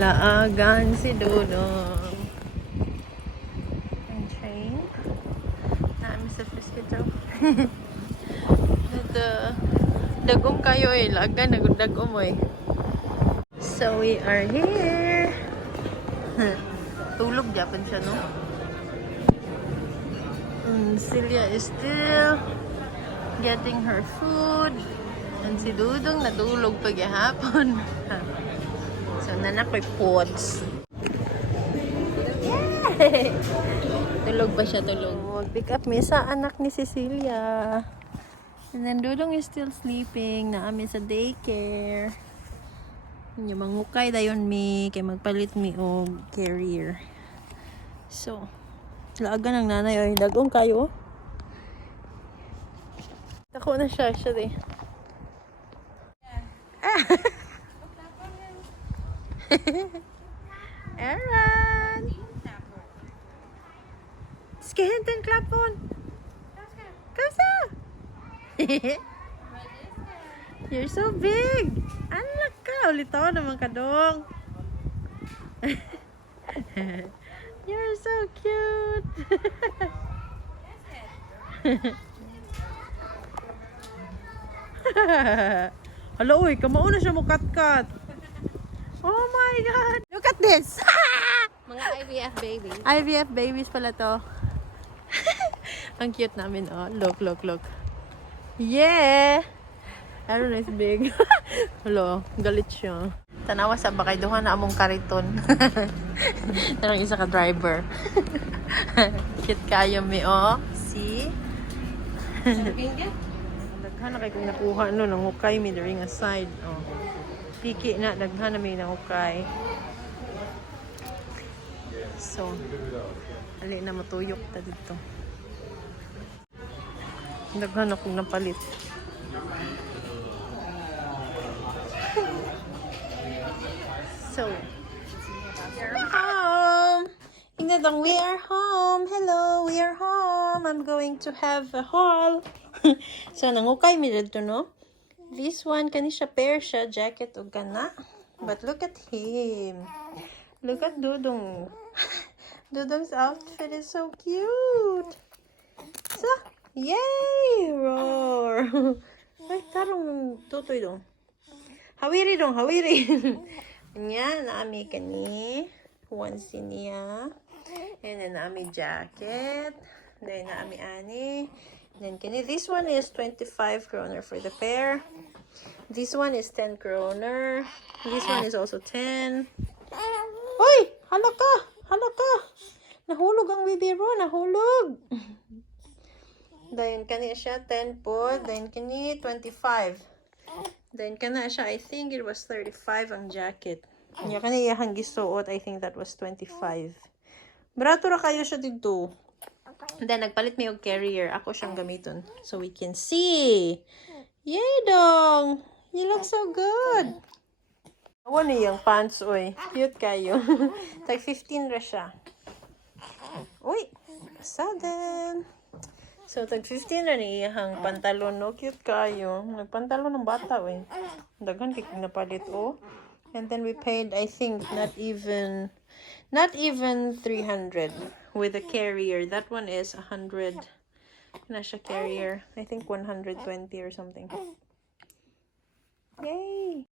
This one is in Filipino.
Laagan si Dodong. Ang train. Namin sa Frisquito. Dagom kayo eh. Laagan, nagdagom eh. So we are here. Tulog Japan siya, no? Cela is still getting her food. And si Dodong natulog paghihapon. So, nanakoy pods. Yay! Tulog pa siya, tulog. Mag-pick up me sa anak ni Cecilia. And then, Dodong is still sleeping. Naami sa daycare. Yung mangukay dayon mi. Kaya magpalit mi og carrier. So, laaga ng nanay. Ay, dagong kayo. Tako na siya actually. Aaron! Ska hinten klapon! Kamsa! You're so big! Anak ka! Ulitaw naman ka dong! You're so cute! Hala, uy, kamao na siya mo kat-kat! Oh my God! Look at this! Mga IVF babies. IVF babies pala to. Ang cute namin, oh. Look, look, look. Yeah! Aaron is big. Hello, galit siya. Tanawa sa bakay, duha na among kariton. Tarang isa ka driver. Cute kayo mi, oh. See? Daghan na kay kung nakuha, no, nang hukay mi during aside, oh. Piki na, daghan na may nahukay. So, ali na matuyok ta dito. Daghan akong napalit. So, we're home! Inadong, we are home! Hello, we are home! I'm going to have a haul. So, nangukay mi dito, no? This one, kani siya pair siya, jacket o gana. But look at him. Look at Dodong. Dodong's outfit is so cute. So, yay! Roar! Ay, tarong tutoy dong. Hawiri dong, hawiri. Nya, naami kani. Onesie niya. And then naami jacket. Then naami ani. Then kani, this one is 25 kroner for the pair. This one is 10 kroner. This one is also 10. Uy! Hala ka! Hala ka! Nahulog ang bibiro. Nahulog! Then kani siya 10 po. Then kani 25. Then kana siya, I think it was 35 ang jacket. Kanya kani iyahang gisuot, I think that was 25. Barato ra kayo siya dito. Then, nagpalit may og carrier. Ako siyang gamiton. So, we can see. Yay, dong! You look so good. Awa niyang pants, oy. Cute kayo. Tag 15 ra siya. Uy! Sudden! So, tag 15 ra niyang pantalon, no? Cute kayo. Nagpantalon ng bata, oy. Daghan kay napalit, oh. And then, we paid, I think, not even 300 with a carrier. That one is 100. Nasha carrier. I think 120 or something. Yay!